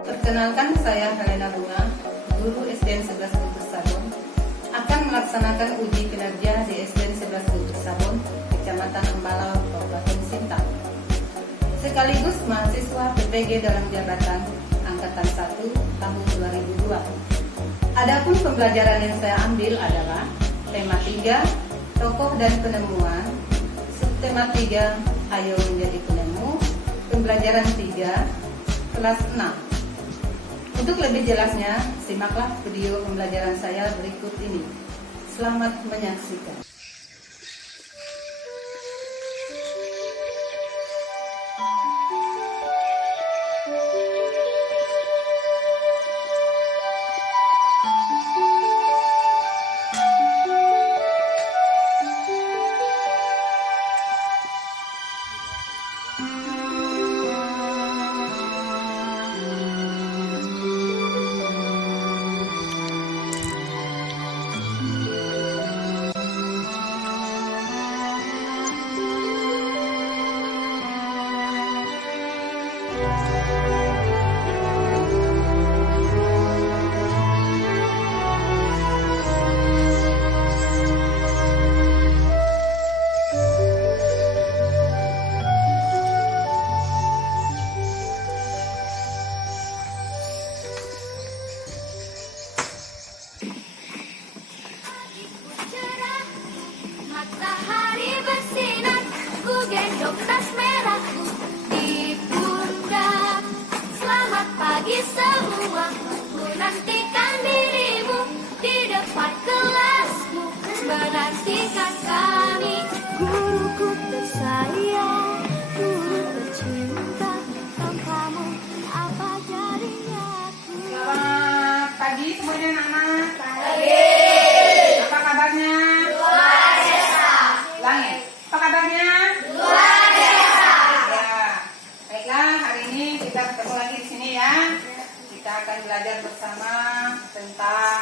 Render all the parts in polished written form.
Perkenalkan, saya Helena Bunga, guru SDN 11 Guntur Sabon, akan melaksanakan uji kinerja di SDN 11 Guntur Sabon, Kecamatan Embalau, Kabupaten Sintang. Sekaligus mahasiswa PPG dalam jabatan Angkatan 1 tahun 2002. Adapun pembelajaran yang saya ambil adalah tema 3, tokoh dan penemuan, subtema 3, ayo menjadi penemu, pembelajaran 3, kelas 6. Untuk lebih jelasnya, simaklah video pembelajaran saya berikut ini. Selamat menyaksikan. Matahari bersinar, ku gendong tas merahku di pundak. Selamat pagi semua, ku nantikan dirimu di depan kelasmu, menantikan kami. Guruku tersayang, guru tercinta, tanpamu apa jadinya aku. Selamat pagi semuanya anak-anak. Pagi. Apa kabarnya? Ulangi. Apa kabarnya? Luar biasa. Ya. Baiklah, hari ini kita ketemu lagi di sini ya. Kita akan belajar bersama tentang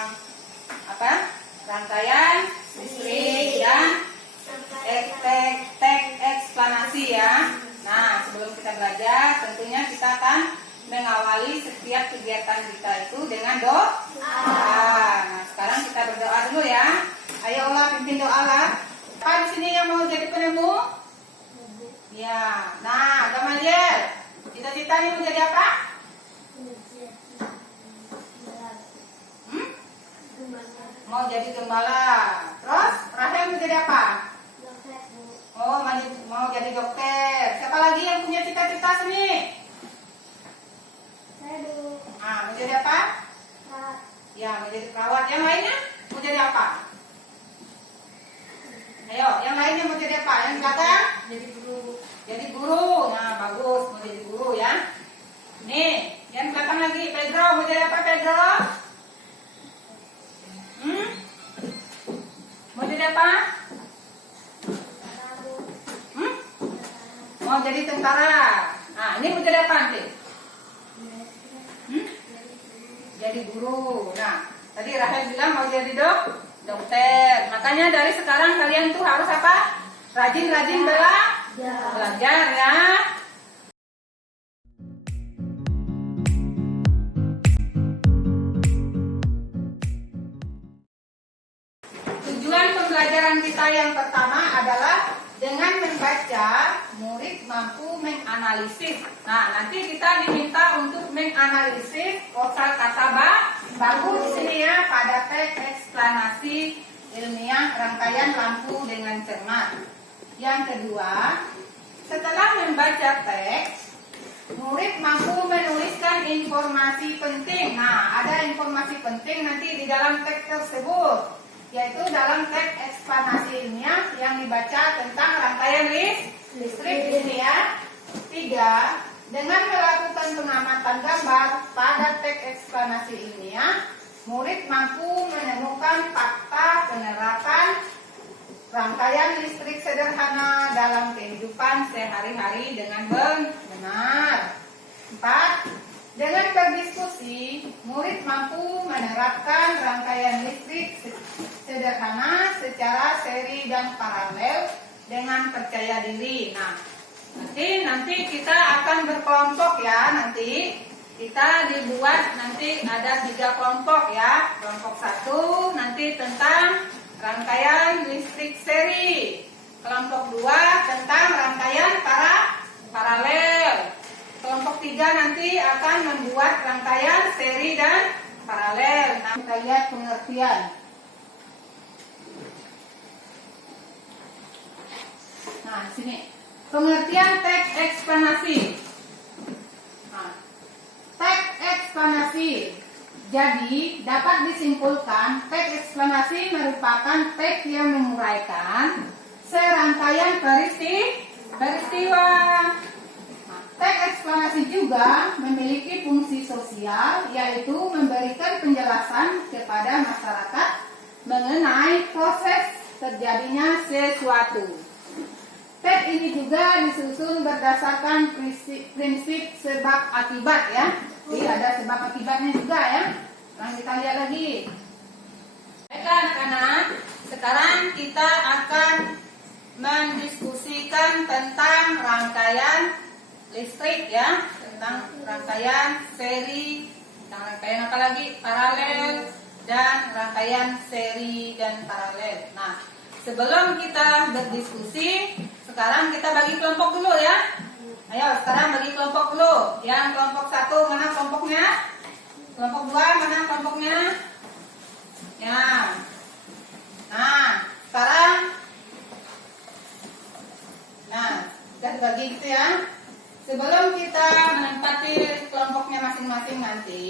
apa? Rangkaian listrik dan teks eksplanasi ya. Nah, sebelum kita belajar, tentunya kita akan mengawali setiap kegiatan kita itu dengan doa. Nah, sekarang kita berdoa dulu ya. Ayo Allah, pimpin doa lah. Apa di sini yang mau jadi penemu? Ya. Nah, Gamaliel, cita-citanya mau jadi apa? Mau jadi gembala. Terus, Rahel mau jadi apa? Oh, mau jadi dokter. Siapa lagi yang punya cita-cita sini? Ah, mau jadi apa? Ya, mau jadi perawat. Yang lainnya mau jadi apa? Ayo, yang lainnya mau jadi apa? Yang di belakang? Jadi guru. Jadi guru. Nah, bagus, mau jadi guru ya. Nih, yang belakang lagi, Pedro mau jadi apa, Pedro? Mau jadi apa? Mau jadi tentara. Nah, ini mau jadi apa nanti? Jadi guru. Nah, tadi Rahel bilang mau jadi dokter. Makanya dari sekarang kalian tuh harus apa? Rajin-rajin belajar ya. Tujuan pembelajaran kita yang pertama adalah dengan membaca, murid mampu menganalisis. Nah, nanti kita diminta untuk menganalisis kosakata baku di sini ya, pada teks eksplanasi ilmiah rangkaian lampu dengan cermat. Yang kedua, setelah membaca teks, murid mampu menuliskan informasi penting. Nah, ada informasi penting nanti di dalam teks tersebut, yaitu dalam teks eksplanasi ilmiah yang dibaca tentang rangkaian listrik ini ya. 3. Dengan melakukan pengamatan gambar pada teks eksplanasi ilmiah, murid mampu menemukan fakta penerapan rangkaian listrik sederhana dalam kehidupan sehari-hari dengan benar. 4. Dengan berdiskusi, murid mampu menerapkan rangkaian listrik sederhana secara seri dan paralel dengan percaya diri. Nah, nanti kita akan berkelompok ya nanti. kita dibuat nanti ada 3 kelompok ya. Kelompok 1 nanti tentang rangkaian listrik seri. Kelompok 2 tentang rangkaian paralel. Kelompok 3 nanti akan membuat rangkaian seri dan paralel. Nah, kita lihat pengertian. Nah, sini. Pengertian teks eksplanasi. Nah, teks eksplanasi. Jadi, dapat disimpulkan teks eksplanasi merupakan teks yang menguraikan serangkaian peristiwa. Nah, teks eksplanasi juga memiliki fungsi sosial, yaitu memberikan penjelasan kepada masyarakat mengenai proses terjadinya sesuatu. Teks ini juga disusun berdasarkan prinsip sebab akibat ya. Jadi ada sebab akibatnya juga ya. Nah, kita lihat lagi. Baik anak-anak, sekarang kita akan mendiskusikan tentang rangkaian listrik ya, tentang rangkaian seri, tentang rangkaian apa lagi? Paralel dan rangkaian seri dan paralel. Nah, sebelum kita berdiskusi, sekarang kita bagi kelompok dulu ya. Ayo, sekarang bagi kelompok dulu. Yang kelompok 1 mana kelompoknya? Kelompok 2 mana kelompoknya? Ya. Nah, sekarang sudah dibagi gitu ya. Sebelum kita menempati kelompoknya masing-masing nanti,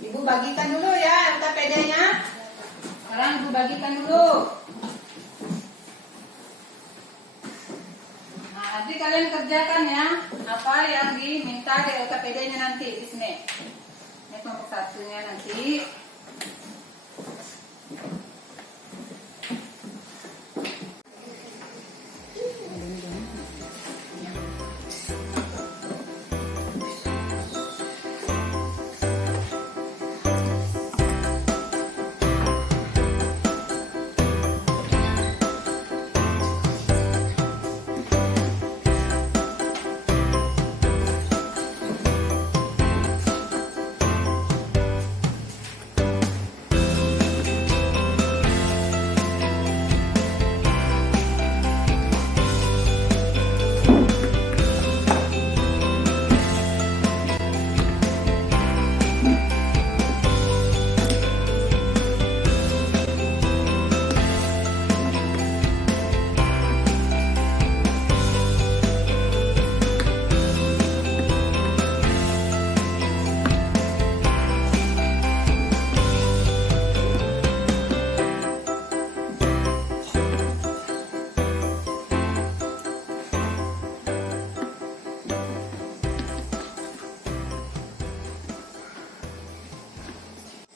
Ibu bagikan dulu ya LKPD-nya. Sekarang Ibu bagikan dulu. Nanti kalian kerjakan ya apa yang diminta di LKPD-nya nanti di sini. Ini kelompok 1-nya nanti.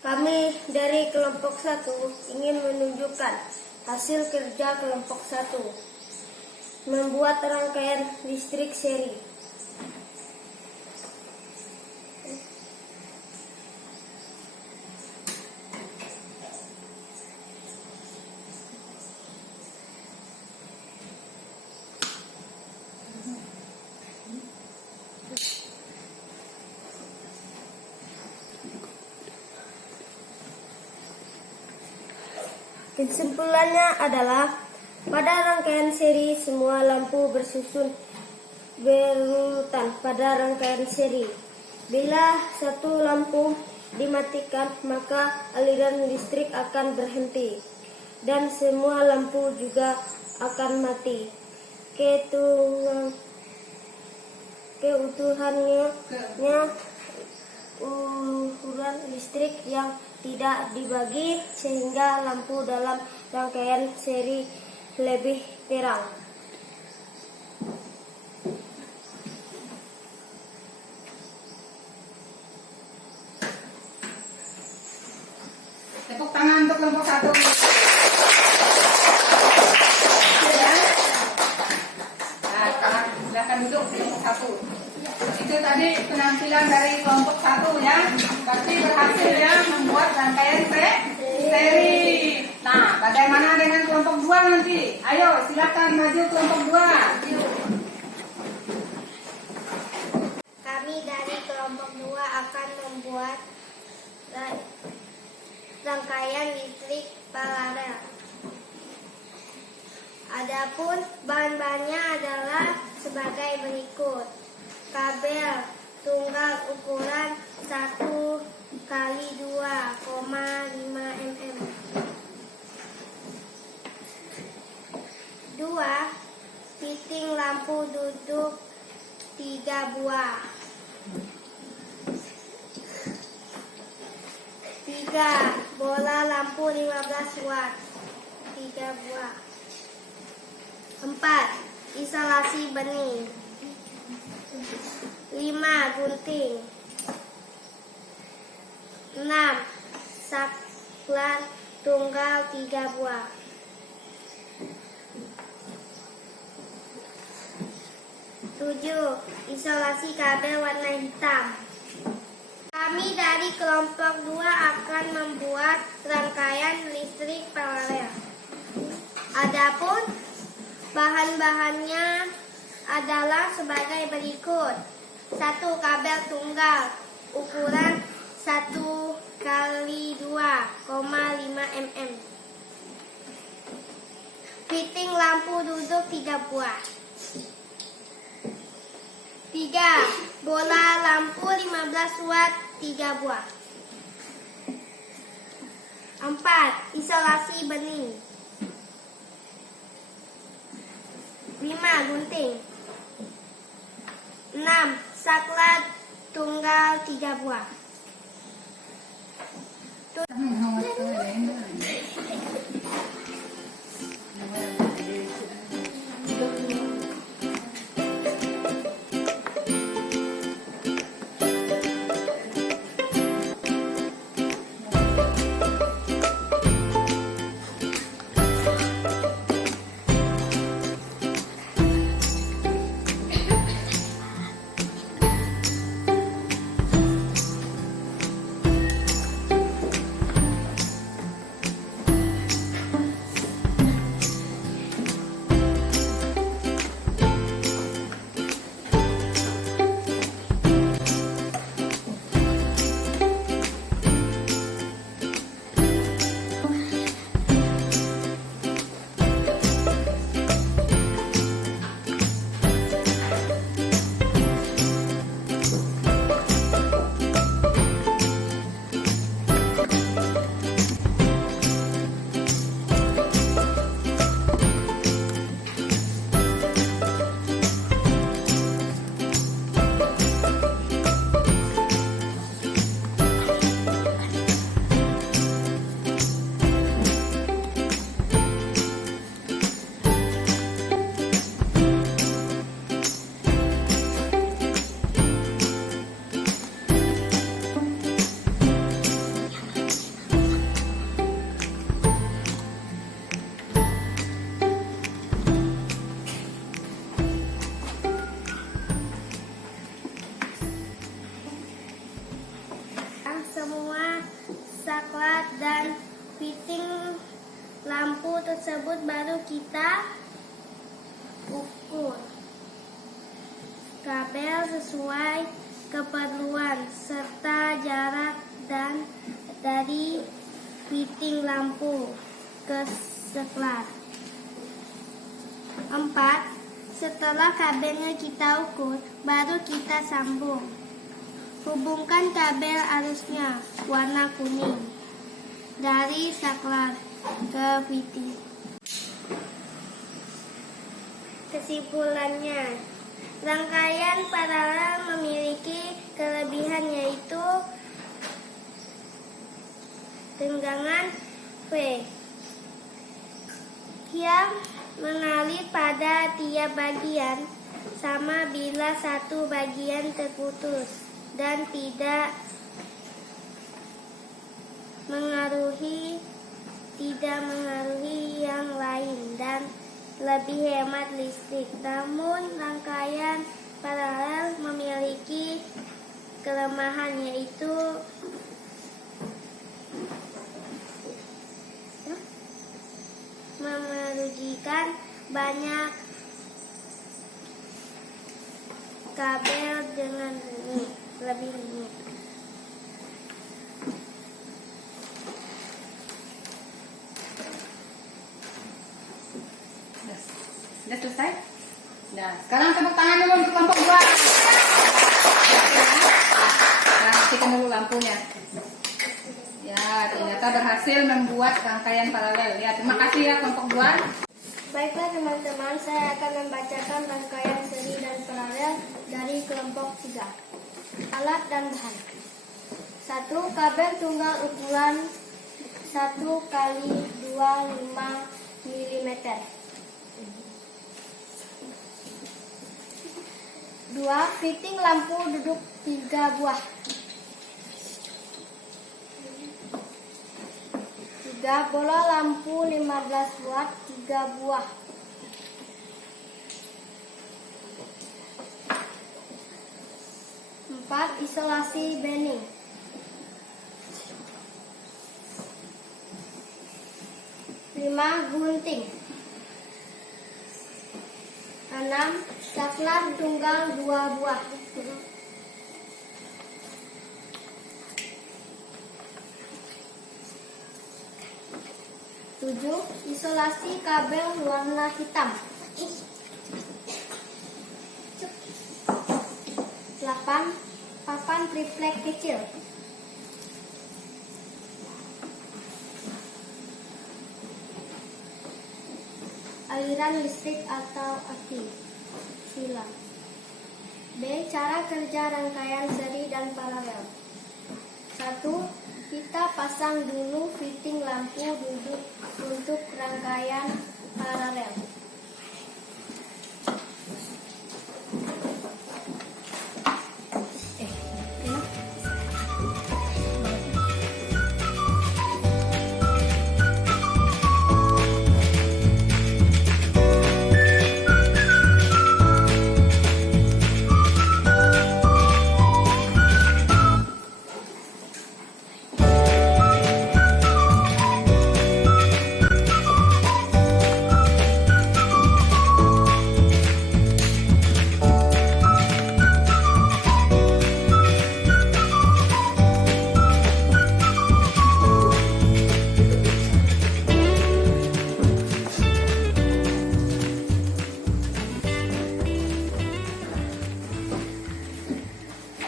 Kami dari kelompok 1 ingin menunjukkan hasil kerja kelompok 1 membuat rangkaian listrik seri. Kesimpulannya adalah pada rangkaian seri semua lampu bersusun berurutan pada rangkaian seri. Bila satu lampu dimatikan maka aliran listrik akan berhenti dan semua lampu juga akan mati. Keutuhannya ukuran listrik yang tidak dibagi sehingga lampu dalam rangkaian seri lebih terang. Tepuk tangan untuk kelompok 1. Ya. Nah, silakan duduk kelompok 1. Itu tadi penampilan dari kelompok 1 ya. Berarti berhasil ya membuat rangkaian seri. Nah, bagaimana dengan kelompok 2 nanti? Ayo, silakan maju kelompok 2. Kami dari kelompok 2 akan sebagai rangkaian listrik paralel. Adapun bahan-bahannya adalah sebagai berikut: kabel tunggal ukuran 1 kali 2,5 mm. 2. Fitting lampu duduk 3 buah. 3. Bola lampu 15 watt 3 buah. 4. Isolasi benih. 5. Gunting. 6. Saklar tunggal 3 buah. 7. Isolasi kabel warna hitam. Kami dari kelompok 2 akan membuat rangkaian listrik paralel. Adapun bahan-bahannya adalah sebagai berikut: 1. Kabel tunggal ukuran 1 kali 2,5 mm. Fitting lampu duduk 3 buah. 3. Bola lampu 15 watt 3 buah. 4. Isolasi benih. 5. Gunting. 6. Saklar tunggal 3 buah. Semua saklar dan fitting lampu tersebut baru kita ukur kabel sesuai keperluan serta jarak dan dari fitting lampu ke saklar. 4. Setelah kabelnya kita ukur, baru kita sambung. Hubungkan kabel arusnya warna kuning dari saklar ke fitting. Kesimpulannya, rangkaian paralel memiliki kelebihan yaitu tenggangan V yang mengalir pada tiap bagian sama bila satu bagian terputus dan tidak mengaruhi yang lain dan lebih hemat listrik. Namun rangkaian paralel memiliki kelemahan yaitu merugikan banyak kabel dengan lebih rumit. Udah selesai? Nah, sekarang tepuk tangan dulu untuk kelompok 2. Nah, matikan dulu lampunya. Ya, ternyata berhasil membuat rangkaian paralel. Ya, terima kasih ya kelompok 2. Baiklah teman-teman, saya akan membacakan rangkaian seri dan paralel dari kelompok 3. Alat dan bahan. 1. Kabel tunggal ukuran 1 kali 25 mm. 2. Fitting lampu duduk 3 buah. 3. Bola lampu 15 watt 3 buah. 4. Isolasi bening. 5. Gunting. 6. Saklar tunggal 2 buah. 7. Isolasi kabel warna hitam. 8. Papan triplek kecil. 9. Aliran listrik atau aki. Silang. B. Cara kerja rangkaian seri dan paralel. 1. Kita pasang dulu fitting lampu duduk untuk rangkaian paralel.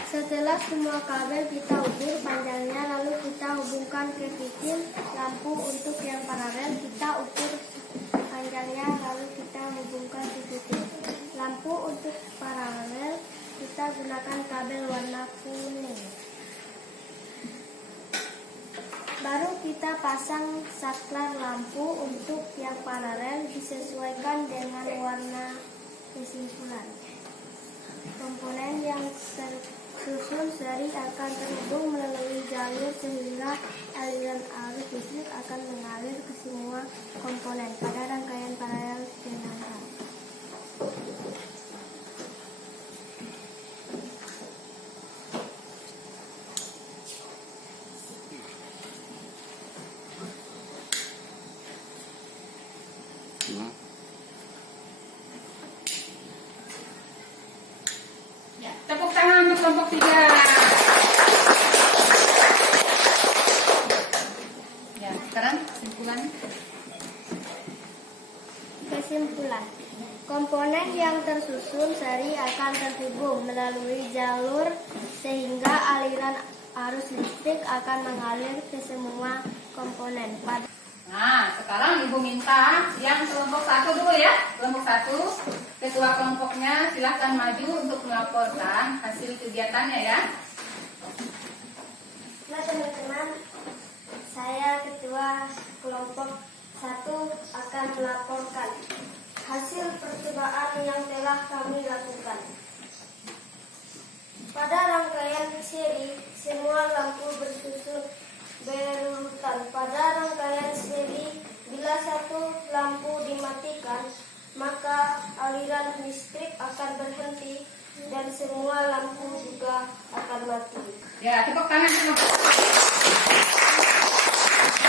Setelah semua kabel kita ukur panjangnya, lalu kita hubungkan ke fitting lampu untuk yang paralel. Kita ukur panjangnya, lalu kita hubungkan ke fitting lampu untuk paralel. Kita gunakan kabel warna kuning. Baru kita pasang saklar lampu untuk yang paralel, disesuaikan dengan warna kesimpulan. Komponen yang tersusun seri akan terhubung melalui jalur sehingga aliran arus listrik akan mengalir ke semua komponen pada rangkaian paralel dengan hal. Ya, tepuk tangan untuk kelompok 3. Ya, sekarang kesimpulan. Kesimpulan. Komponen yang tersusun seri akan terhubung melalui jalur sehingga aliran arus listrik akan mengalir ke semua komponen. Nah, sekarang Ibu minta yang kelompok 1 dulu ya. Kelompok 1, ketua kelompoknya silahkan maju untuk melaporkan hasil kegiatannya ya. Nah teman-teman, saya ketua kelompok 1 akan melaporkan hasil percobaan yang telah kami lakukan. Pada rangkaian seri, semua lampu bersusun berurutan. Pada rangkaian seri, bila satu lampu dimatikan, maka aliran listrik akan berhenti dan semua lampu juga akan mati. Ya, tepuk tangan semua.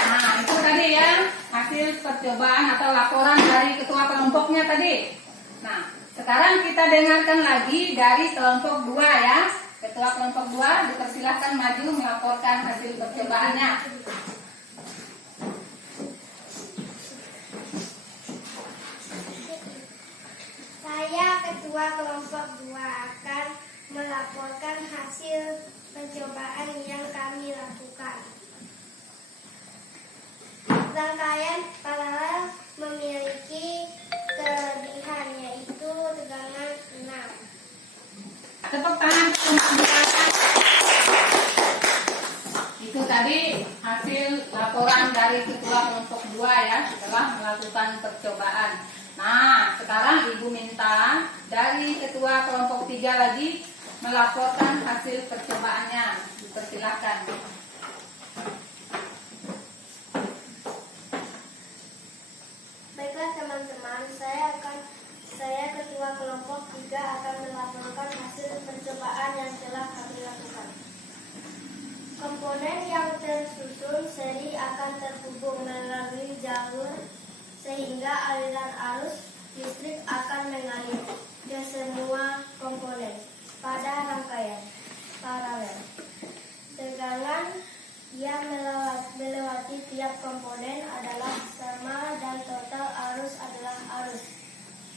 Nah, itu tadi ya hasil percobaan atau laporan dari ketua kelompoknya tadi. Nah, sekarang kita dengarkan lagi dari kelompok 2 ya. Ketua kelompok 2 dipersilahkan maju melaporkan hasil percobaannya. ketua kelompok 2 akan melaporkan hasil percobaan yang kami lakukan. Rangkaian paralel memiliki kelebihan, yaitu tegangan 6. Tepuk tangan untuk itu tadi hasil laporan dari ketua kelompok 2 ya, setelah melakukan percobaan. Nah, sekarang Ibu minta dari ketua kelompok 3 lagi melaporkan hasil percobaannya. Dipersilakan. Baiklah teman-teman, saya ketua kelompok 3 akan melaporkan hasil percobaan yang telah kami lakukan. Komponen yang tersusun seri akan terhubung melalui jalur sehingga aliran arus listrik akan mengalir ke semua komponen pada rangkaian paralel. Tegangan yang melewati tiap komponen adalah sama dan total arus adalah arus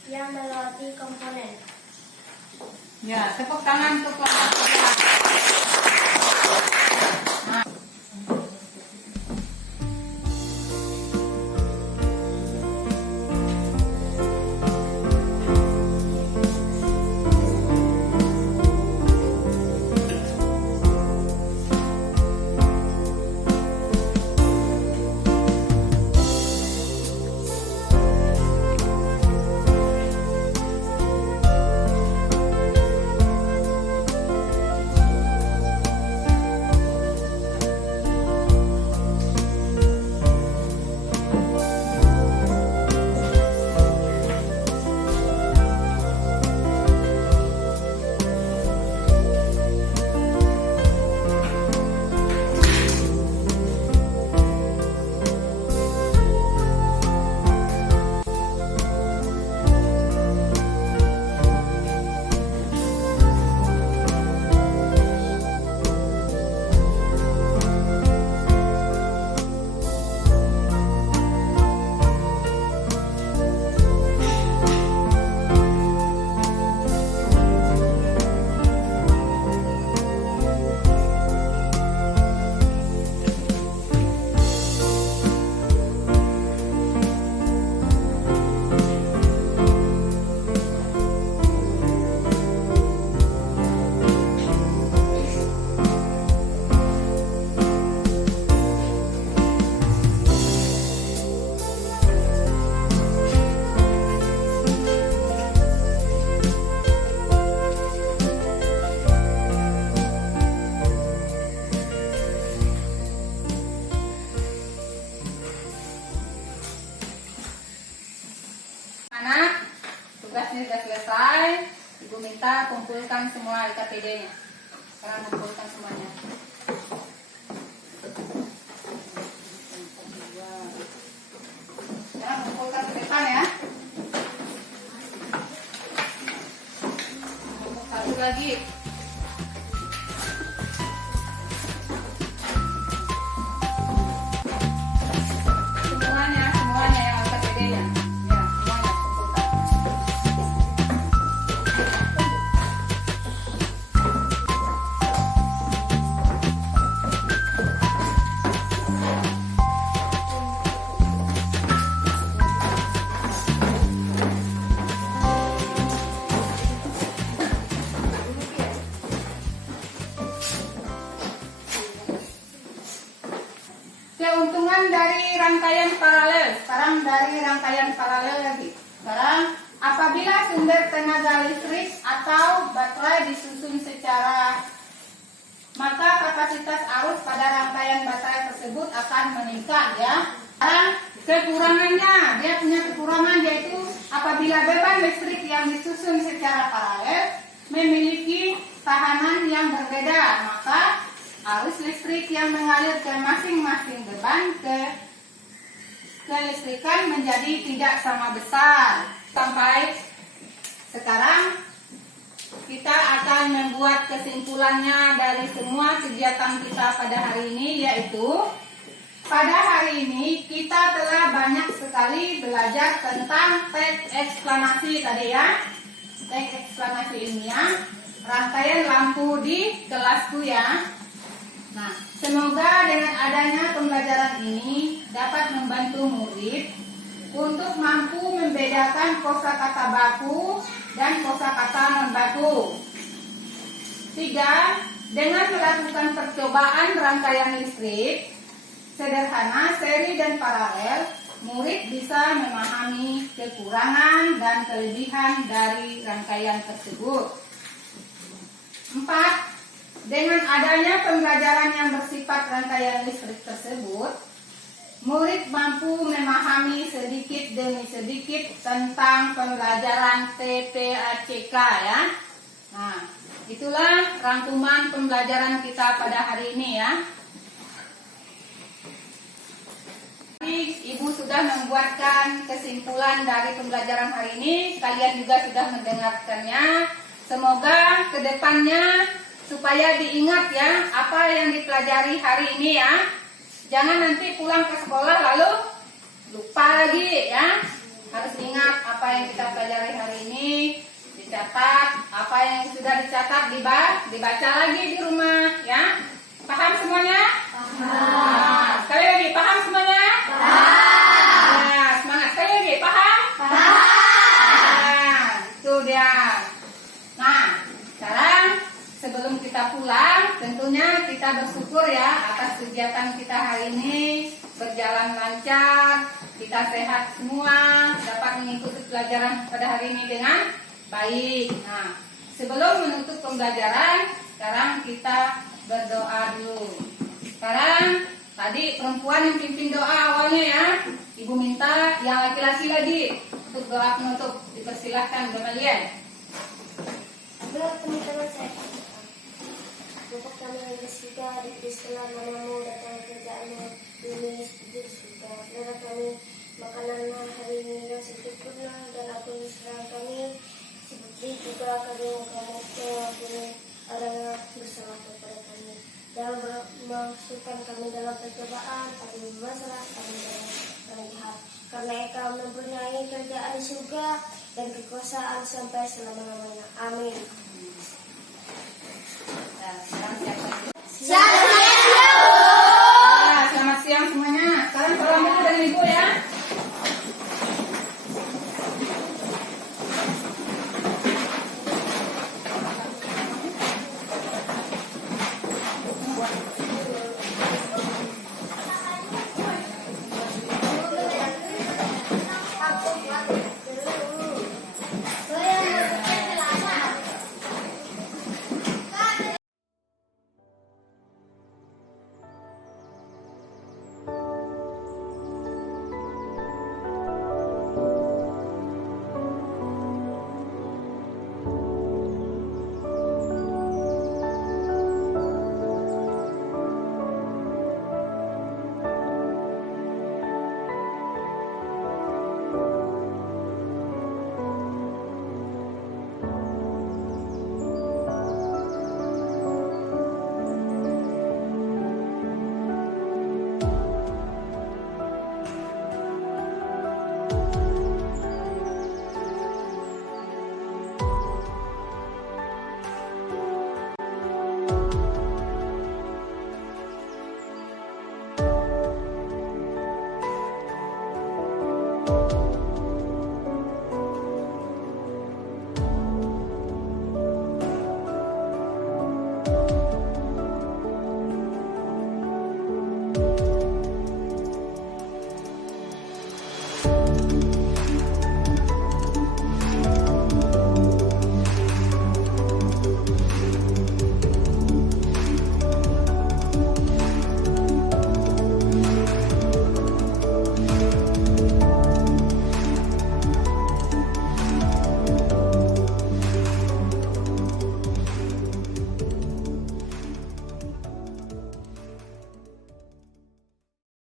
yang melewati komponen. Ya, tepuk tangan untuk kelompok 3. Anak, tugasnya sudah selesai. Ibu minta kumpulkan semua LKPD-nya. Sekarang kumpulkan semuanya. Sekarang kumpulkan ke depan ya. Satu lagi. Semuanya yang LKPD-nya. Ya, semuanya kumpulkan. Keuntungan dari rangkaian paralel. Sekarang dari rangkaian paralel lagi. Sekarang apabila sumber tenaga listrik atau baterai disusun secara, maka kapasitas arus pada rangkaian baterai tersebut akan meningkat ya. Sekarang kekurangannya, dia punya kekurangan yaitu apabila beban listrik yang disusun secara paralel memiliki tahanan yang berbeda, maka arus listrik yang mengalir ke masing-masing beban kelistrikan menjadi tidak sama besar. Sampai sekarang kita akan membuat kesimpulannya dari semua kegiatan kita pada hari ini, yaitu pada hari ini kita telah banyak sekali belajar tentang teks eksklamasi tadi ya. teks eksklamasi ilmiah, rangkaian lampu di kelasku ya. Nah, semoga dengan adanya pembelajaran ini dapat membantu murid untuk mampu membedakan kosakata baku dan kosakata non baku. 3. Dengan melakukan percobaan rangkaian listrik sederhana, seri dan paralel, murid bisa memahami kekurangan dan kelebihan dari rangkaian tersebut. 4. Dengan adanya pembelajaran yang bersifat rangkaian listrik tersebut, murid mampu memahami sedikit demi sedikit tentang pembelajaran TPACK ya. Nah, itulah rangkuman pembelajaran kita pada hari ini ya. Ibu sudah membuatkan kesimpulan dari pembelajaran hari ini. Kalian juga sudah mendengarkannya. Semoga kedepannya supaya diingat ya apa yang dipelajari hari ini ya. Jangan nanti pulang ke sekolah lalu lupa lagi ya. Harus ingat apa yang kita pelajari hari ini. Dicatat, apa yang sudah dicatat dibaca lagi di rumah ya. Paham semuanya? Paham. Sekali lagi, paham semuanya? Paham. Ya, semangat. Sekali lagi, paham? Paham. Nah, itu dia. Nah, sekarang sebelum kita pulang, tentunya kita bersyukur ya atas kegiatan kita hari ini berjalan lancar, kita sehat semua, dapat mengikuti pelajaran pada hari ini dengan baik. Nah, sebelum menutup pembelajaran, sekarang kita berdoa dulu. Sekarang tadi perempuan yang pimpin doa awalnya ya. Ibu minta yang laki-laki lagi untuk doa penutup. Dipersilahkan kalian. Teman-teman saya, Bapak kami yang bersyukur di setelah namamu datang kerjaanmu ini di surga. Berilah kami makanan hari ini dan sempurna dan ampuni kesalahan kami seperti juga kami mengampuni orang bersalah kepada kami. Jangan memasukkan kami dalam pencobaan, tapi masalah kami dalam orang jahat. Karena Engkau mempunyai kerjaan di surga dan kekuasaan sampai selama-lamanya. Amin. Nah, sekarang siapa? Shalom.